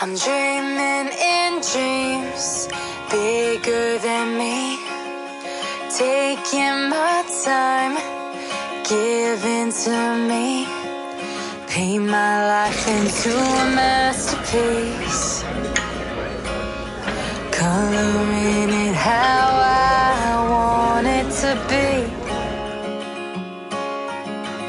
I'm dreaming in dreams bigger than me, taking my time, giving to me, paint my life into a masterpiece, coloring it how I want it to be.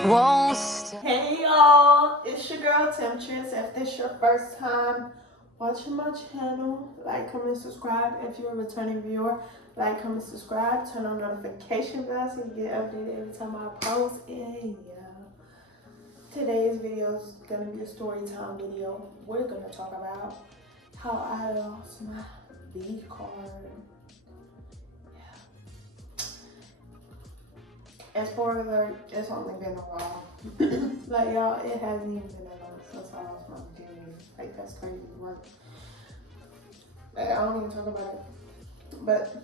Won't stop. Hey y'all, it's your girl Temptress. If this your first time watching my channel, like, comment, subscribe. If you're a returning viewer, like, comment, subscribe. Turn on notification bells so you get updated every time I post. And yeah, today's video is gonna be a story time video. We're gonna talk about how I lost my V card. And spoiler alert, it's only been a while. Like, y'all, it hasn't even been that long since I lost my virginity. Like, that's crazy work. Like, I don't even talk about it. But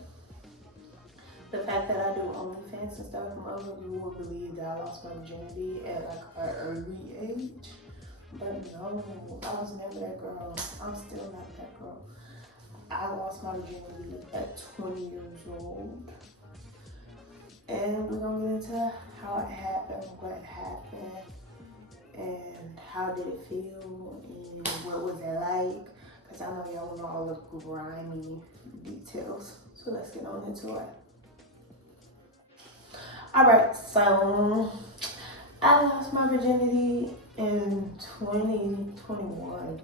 the fact that I do OnlyFans and stuff, most of you will believe that I lost my virginity at like an early age. But no, I was never that girl. I'm still not that girl. I lost my virginity at 20 years old. And we're gonna get into how it happened, what happened, and how did it feel, and what was it like? Because I know y'all want all the grimy details. So let's get on into it. Alright, so I lost my virginity in 2021.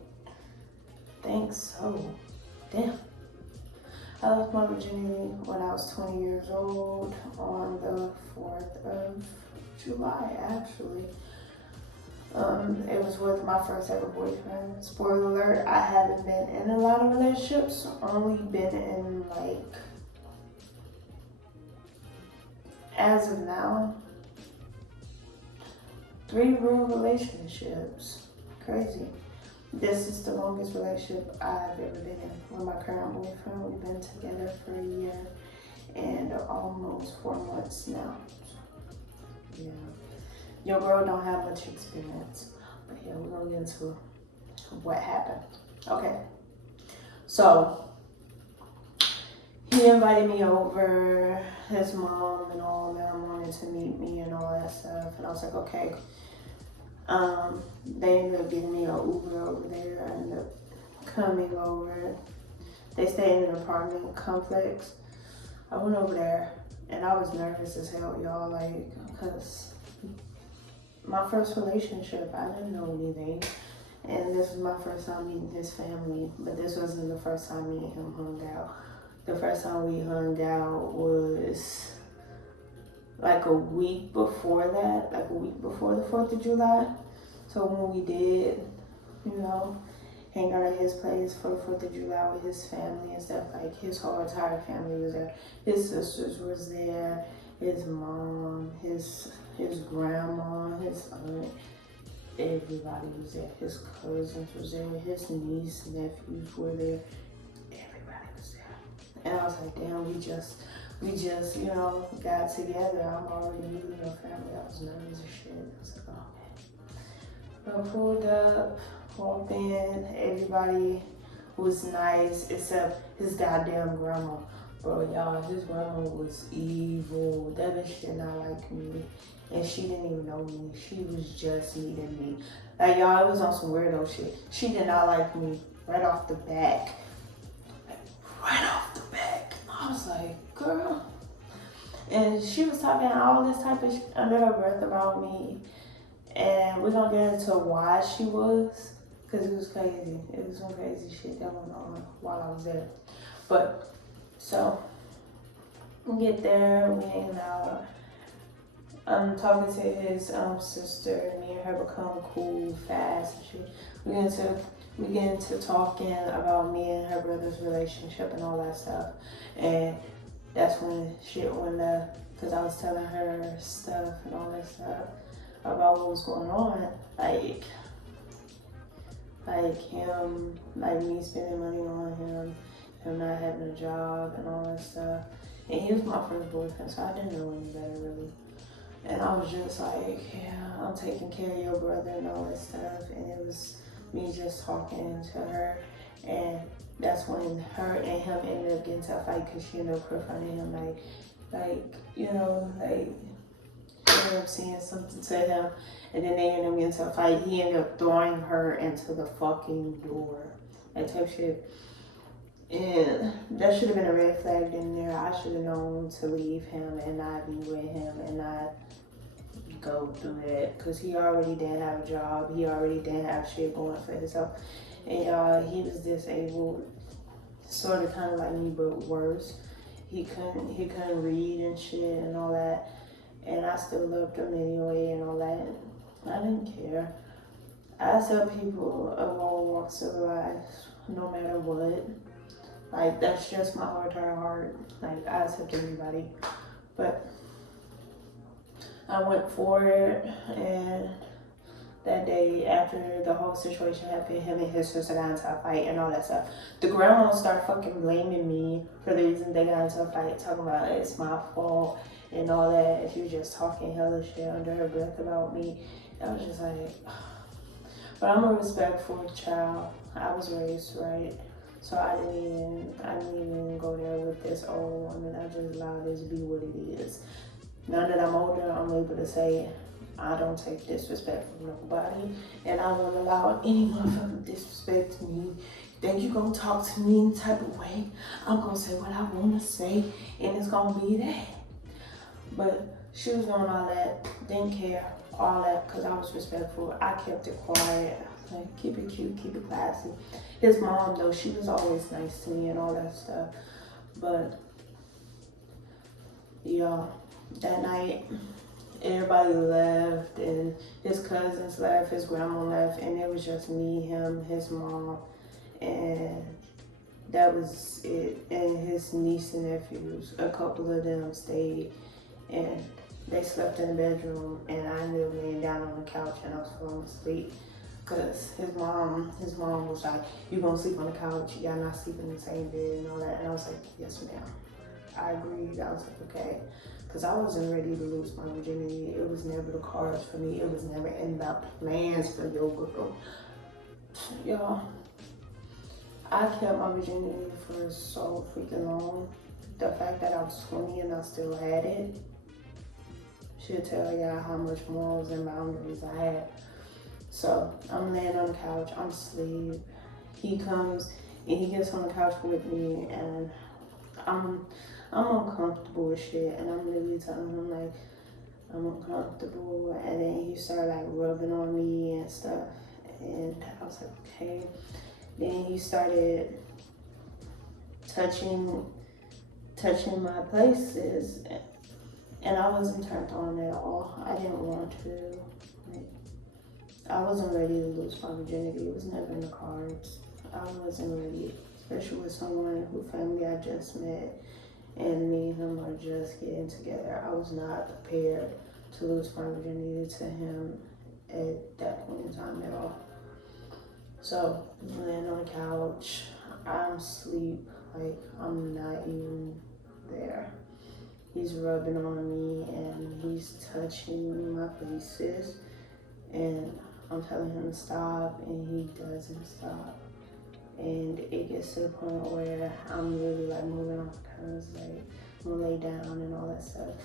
Thanks so. Damn. I lost my virginity when I was 20 years old on the 4th of July, actually. It was with my first ever boyfriend. Spoiler alert, I haven't been in a lot of relationships, only been in, like, as of now, 3 real relationships. Crazy. This is the longest relationship I've ever been in with my current boyfriend. We've been together for a year and almost 4 months now. Yeah. Your girl don't have much experience. But yeah, we're gonna get into what happened. Okay. So he invited me over, his mom and all of them wanted to meet me and all that stuff. And I was like, okay. They ended up getting me an Uber over there. I ended up coming over. They stayed in an apartment complex. I went over there and I was nervous as hell, y'all, like, because my first relationship, I didn't know anything. And this was my first time meeting his family, but this wasn't the first time me and him hung out. The first time we hung out was like a week before that, like a week before the 4th of July. So when we did, you know, hang out at his place for the 4th of July with his family and stuff, like his whole entire family was there. His sisters was there, his mom, his grandma, his aunt, everybody was there. His cousins was there, his niece, nephews were there. Everybody was there. And I was like, damn, we just, you know, got together. I'm already meeting your family. I was nervous as shit. I was like, oh, man. I pulled up, walked in. Everybody was nice except his goddamn grandma. Bro, y'all, his grandma was evil. That bitch did not like me. And she didn't even know me. She was just meeting me. Like, y'all, it was on some weirdo shit. She did not like me right off the back. Right off the back. I was like, girl. And she was talking all this type of shit under her breath about me. And we're gonna get into why she was. Because it was crazy. It was some crazy shit that went on while I was there. But, so, we get there, we hang out. I'm talking to his sister. Me and her become cool fast and shit. We get into talking about me and her brother's relationship and all that stuff. And that's when shit went left, because I was telling her stuff and all that stuff about what was going on. Like him, like me spending money on him not having a job and all that stuff. And he was my first boyfriend, so I didn't know any better really. And I was just like, yeah, I'm taking care of your brother and all that stuff. And it was me just talking to her that's when her and him ended up getting to a fight because she ended up confronting him like she ended up saying something to him, and then they ended up getting into a fight. He ended up throwing her into the fucking door, that type shit. And that should have been a red flag in there. I should have known to leave him and not be with him and not go through that, because he already didn't have a job. He already didn't have shit going for himself. And he was disabled, sort of kind of like me, but worse. He couldn't read and shit and all that. And I still loved him anyway and all that. I didn't care. I accept people of all walks of life, no matter what. Like, that's just my heart. Like, I accept everybody. But I went for it, and that day after the whole situation happened, him and his sister got into a fight and all that stuff. The grandma started fucking blaming me for the reason they got into a fight, talking about it's my fault and all that. And she was just talking hella shit under her breath about me. I was just like, but I'm a respectful child. I was raised right. So I didn't even go there with this old woman. I just allowed it to be what it is. Now that I'm older, I'm able to say I don't take disrespect from nobody, and I won't allow any motherfucker to disrespect me. Think you gonna talk to me any type of way? I'm gonna say what I wanna say, and it's gonna be that. But she was doing all that, didn't care, all that, because I was respectful. I kept it quiet, like keep it cute, keep it classy. His mom, though, she was always nice to me and all that stuff. But, yeah, that night, everybody left, and his cousins left, his grandma left, and it was just me, him, his mom, and that was it. And his niece and nephews, a couple of them stayed, and they slept in the bedroom, and I ended up laying down on the couch, and I was falling asleep. Cause his mom was like, "You gonna sleep on the couch? Y'all not sleeping in the same bed and all that." And I was like, "Yes, ma'am." I agreed. I was like, "Okay," cause I wasn't ready to lose my virginity. It was never the cards for me. It was never in the plans for your girl. Y'all, I kept my virginity for so freaking long. The fact that I was 20 and I still had it should tell y'all how much morals and boundaries I had. So I'm laying on the couch, I'm asleep. He comes and he gets on the couch with me, and I'm uncomfortable with shit, and I'm literally telling him like I'm uncomfortable, and then he started like rubbing on me and stuff, and I was like, okay. Then he started touching my places, and I wasn't turned on at all. I didn't want to. I wasn't ready to lose my virginity. It was never in the cards. I wasn't ready, especially with someone whose family I just met, and me and him are just getting together. I was not prepared to lose my virginity to him at that point in time at all. So I'm laying on the couch. I'm asleep, like I'm not even there. He's rubbing on me and he's touching my places, and I'm telling him to stop, and he doesn't stop. And it gets to the point where I'm really like moving off the curves, like I'm gonna lay down and all that stuff,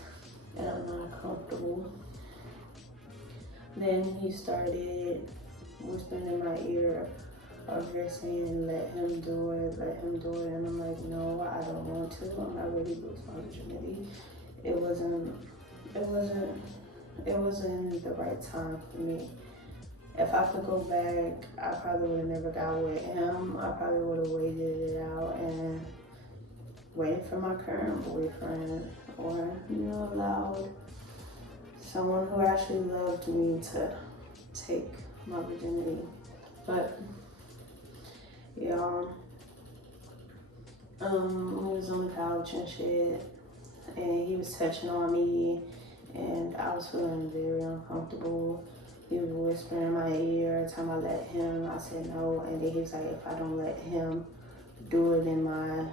and I'm not comfortable. Then he started whispering in my ear of her saying, let him do it, and I'm like, no, I don't want to. I'm not ready to lose my virginity. It wasn't the right time for me. If I could go back, I probably would have never got with him. I probably would have waited it out and waited for my current boyfriend, or, allowed someone who actually loved me to take my virginity. But, yeah, we was on the couch and shit, and he was touching on me, and I was feeling very uncomfortable. He was whispering in my ear every time I let him. I said no, and then he was like, if I don't let him do it in my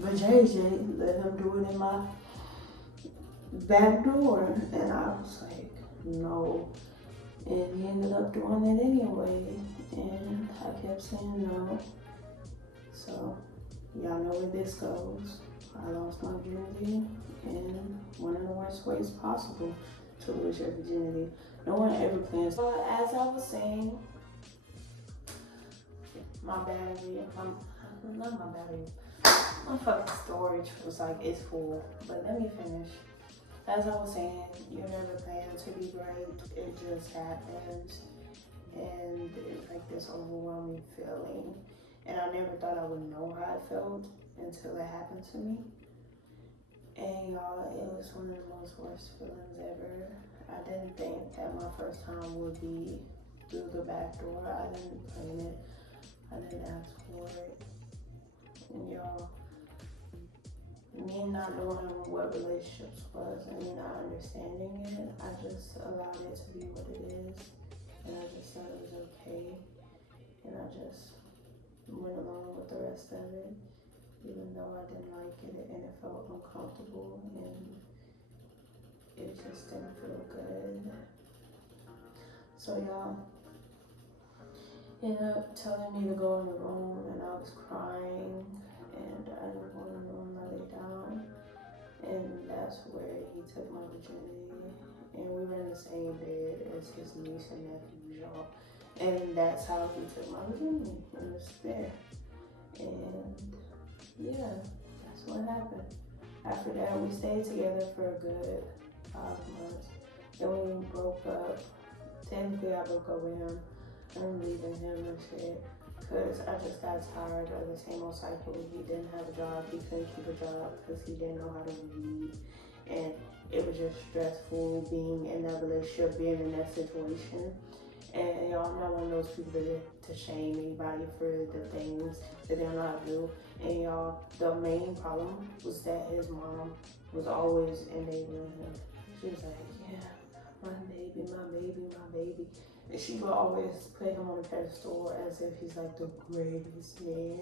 vajayjay, let him do it in my back door. And I was like, no. And he ended up doing it anyway, and I kept saying no. So, y'all know where this goes. I lost my virginity in one of the worst ways possible to lose your virginity. No one ever plans. But as I was saying, my battery, not my battery, my fucking storage was like, it's full. But let me finish. As I was saying, you never plan to be great. It just happens. And it's like this overwhelming feeling. And I never thought I would know how it felt until it happened to me. And y'all, it was one of the most worst feelings ever. I didn't think that my first time would be through the back door. I didn't plan it. I didn't ask for it. And y'all, me not knowing what relationships was and me not understanding it, I just allowed it to be what it is. And I just thought it was okay. And I just went along with the rest of it, even though I didn't like it and it felt uncomfortable and it just didn't feel good. So y'all ended up telling me to go in the room and I was crying and I ended up going in the room and I lay down and that's where he took my virginity and we were in the same bed as his niece and nephews, y'all. And that's how he took my virginity. It was there. And yeah, that's what happened. After that, we stayed together for a good 5 months. Then we broke up. Technically, I broke up with him. I'm leaving him and shit. Because I just got tired of the same old cycle. He didn't have a job. He couldn't keep a job because he didn't know how to read. And it was just stressful being in that relationship, being in that situation. And y'all, I'm not one of those people to shame anybody for the things that they're not do. And y'all, the main problem was that his mom was always enabling him. She was like, yeah, my baby, my baby, my baby. And she would always put him on a pedestal as if he's like the greatest man.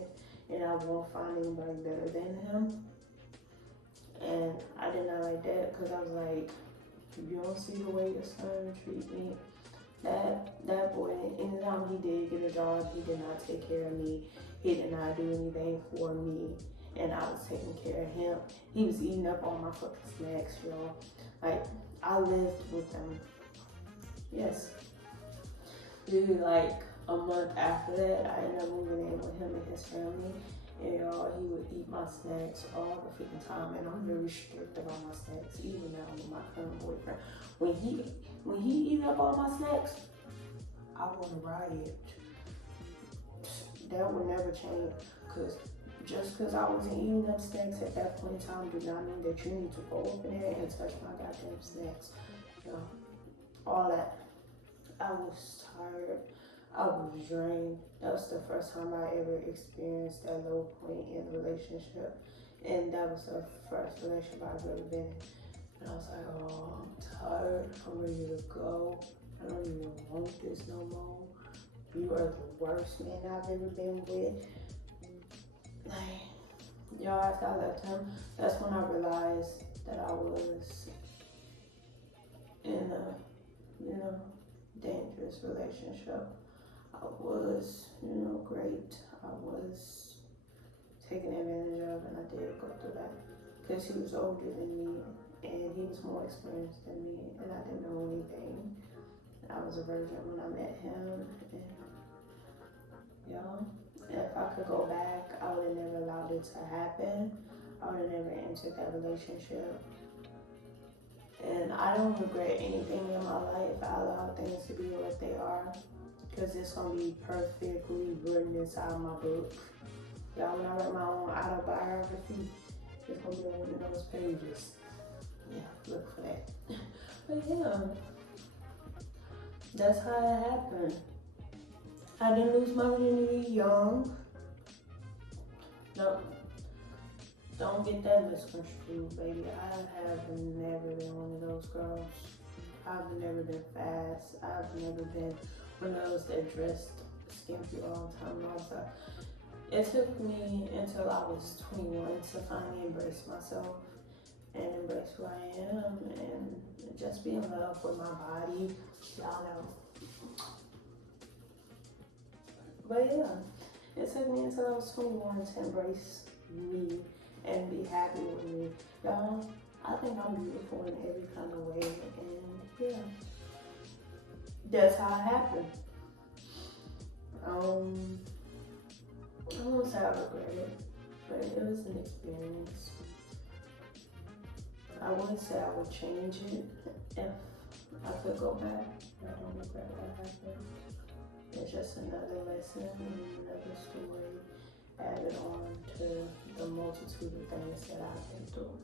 And I won't find anybody better than him. And I did not like that because I was like, you don't see the way your son treat me. That boy, anytime he did get a job, he did not take care of me. He did not do anything for me. And I was taking care of him. He was eating up all my fucking snacks, y'all. Like, I lived with them. Yes. Maybe like a month after that, I ended up moving in with him and his family. And y'all, he would eat my snacks all the freaking time. And I'm very strict about my snacks, even now with my current boyfriend. When he eat up all my snacks, I want to riot. That would never change. Cause just because I wasn't eating them snacks at that point in time do not mean that you need to go up in there and touch my goddamn snacks. You know, all that. I was tired. I was drained. That was the first time I ever experienced that low point in a relationship. And that was the first relationship I've ever been in. And I was like, oh, I'm tired. I'm ready to go. I don't even want this no more. You are the worst man I've ever been with. Like, y'all, after I left him, that's when I realized that I was in a, dangerous relationship. I was, great. I was taken advantage of, and I did go through that. Because he was older than me, and he was more experienced than me, and I didn't know anything. I was a virgin when I met him, and if I could go back, I would have never allowed it to happen. I would have never entered that relationship. And I don't regret anything in my life. I allow things to be what they are, because it's going to be perfectly written inside my book. Y'all, when I write my own autobiography, it's going to be on one of those pages. Yeah, look for that. But yeah, that's how it happened. I didn't lose my virginity young. No, don't get that misconstrued, baby. I have never been one of those girls. I've never been fast. I've never been one of those that dressed skimpy all the time. It took me until I was 21 to finally embrace myself and embrace who I am and just be in love with my body. Y'all know. But yeah, It took me until I was 21 to embrace me and be happy with me. Y'all, I think I'm beautiful in every kind of way, and yeah, that's how it happened. I won't say I regret it, but it was an experience. I wouldn't say I would change it if I could go back. I don't regret what happened. It's just another lesson and another story added on to the multitude of things that I've been through.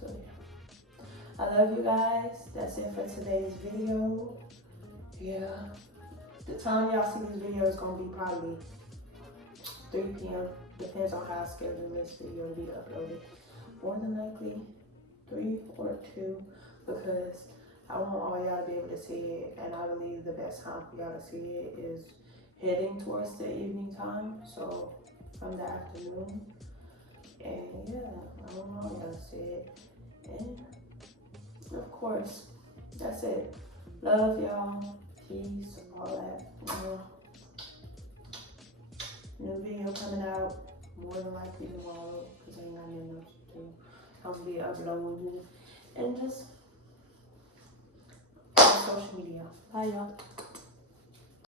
So yeah. I love you guys. That's it for today's video. Yeah. The time y'all see this video is gonna be probably 3 p.m. Depends on how I schedule this video to be uploaded. More than likely 3 or 2, because I want all y'all to be able to see it, and I believe the best time for y'all to see it is heading towards the evening time, so from the afternoon. And yeah, I want all y'all to see it. And of course, that's it. Love y'all, peace, all that. New video coming out more than likely tomorrow, because I ain't got nothing else to do. I'm gonna be uploading and just social media. Bye y'all.